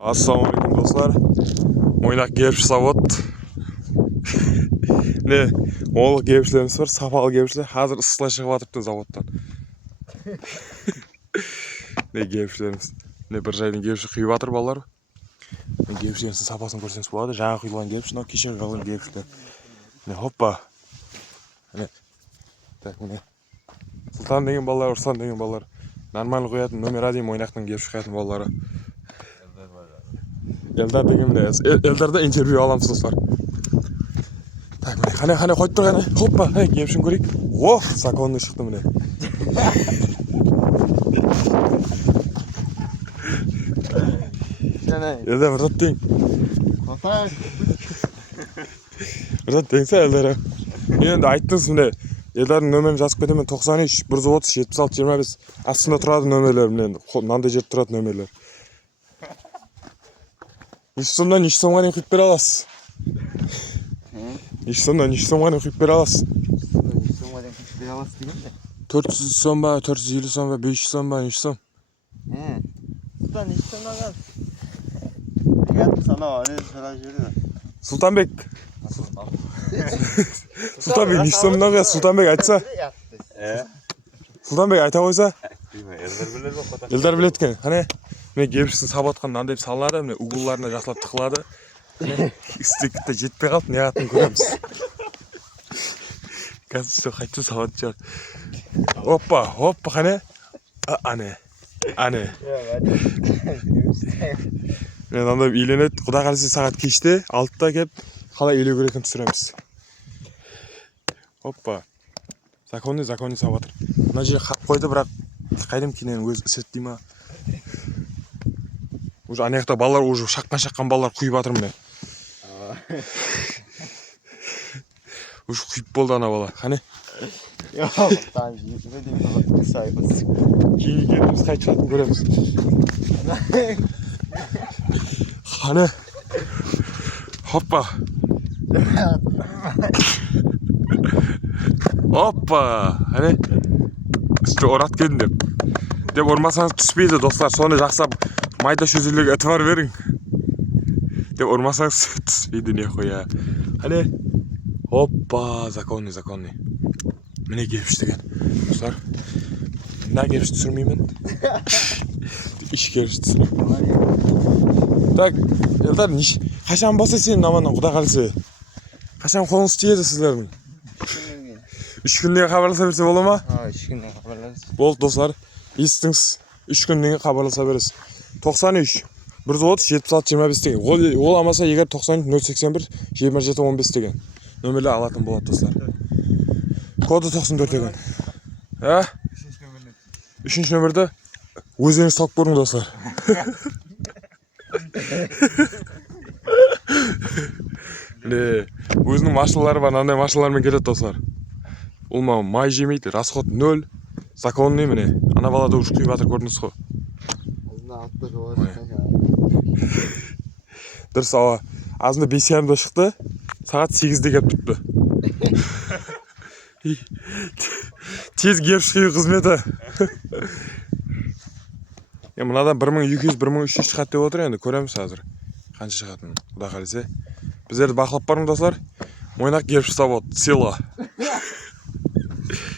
Assalamualaikum dostlar. Oynak gevşi zavod. Ne? Oğluk gevşilerimiz var. Sapalı gevşiler. Hazır ısıla çıkıp atıptı zavoddan. Ne gevşilerimiz. Ne bir жайдың gevşi kıyıp atır ballar. Ne gevşilerimizin sapasını görseniz болады. Жаңа kıyılan gevşi. Ne kişi kalın gevşiler. Ne hoppa. Ne? Так mine. Sultan деген балалар, Ruslan деген балалар. Нормально koyatın. Номер один ойнақтың gevşi koyatın балалары. Eldar деген mine. Eldar'da interview alamыз dostlar. Так, міне, қане қойып тұр қане. Хоппа, кемшін көрейік. Оф, законный шықты міне. Елдар бір зат тең. Бір зат теңсі Елдар. Енді айттыңыз міне. Елдардың нөмерін жазып кетемін. 93 130 76 25. Астында тұрады нөмерлер міне. Мынандай жерде тұрады нөмерлер. Неше сомнан неше сомға дейін құйып бере аласыз? Неше сомнан неше сомға дейін құйып бере аласыз? 400 сом ба, 450 сом ба, 500 сом ба, неше сом? Sultan nеше сомнан қалды? Егер санау әлі сұрап жүрді. Сұлтанбек. Сұлтанбек неше сомнан қалды? Сұлтанбек айтса? Сұлтанбек айта қойса? Елдар біледі екен. Қане? Мен гевшісін сабатқан мынандай салынады, міне угларына жақсылап тықылады. Істекітті жетпей қалды, не атын көреміз. Қазір сол қайтса сабат шығар. Оппа, оппа, қане? Ане. Мен андай үйленеді, құда қалысы сағат кеште, 6-та кеп, қалай үйлеу керекін түсіреміз. Оппа. Законный сабатыр. Мына жерге қап қойды, бірақ қайдым кейінен өз істетті ма? Уже анаяқта балалар, уже шаққан балалар құйып атыр міне. Уже құйып болды ана бала. Қане? Там жүйе деймін сайбыз. Кейін екеніміз қайт шығатын көреміз. Қане? Хоппа. Оппа. Қане? Үсті орат келдің деп. Деп ұрмасаңыз түспейді достар. Соны жақсап майда шөзілігі әтвар берің. Деп ұрмасаңыз түспейді не қоя. Қане? Оппа. Законный. Міне кепіш деген. Достар. Мына кепіш түсірмеймін. Иш кепіш түсірмеймін. Так, Елдар, қашан болса сенің аманнан құда қалысы? Қашан қолыңыз тиеді сіздердің? 3 күнде хабарласа берсе бола ма? 3 күнде хабарласыз. Болды достар. Естіңіз. 3 күнде хабарласа бересіз. 93 130 76 25 деген. Ол амаса егер 93 081 27 15 деген. Нөмерлер алатын болады достар. Коды 94 деген. Үшінші нөмірді өздеріңіз тауып көріңіз достар. Өзінің машиналары бар, андай машиналармен келеді достар. Ол май жемейді, расход 0. Законный міне. Ана балада уже құйып атыр көрдіңіз қой. Дұрыс ауа. Азында 5:30-да шықты, сағат 8-де кеп тұтты. Тез гевш құю қызметі. Мынадан 1200-1300 шығады деп отыр, енді көреміз қазір. Қанша шығатынын, құда қалесе. Біздерді бақылап барың достар. Ойнақ гевш завод, села.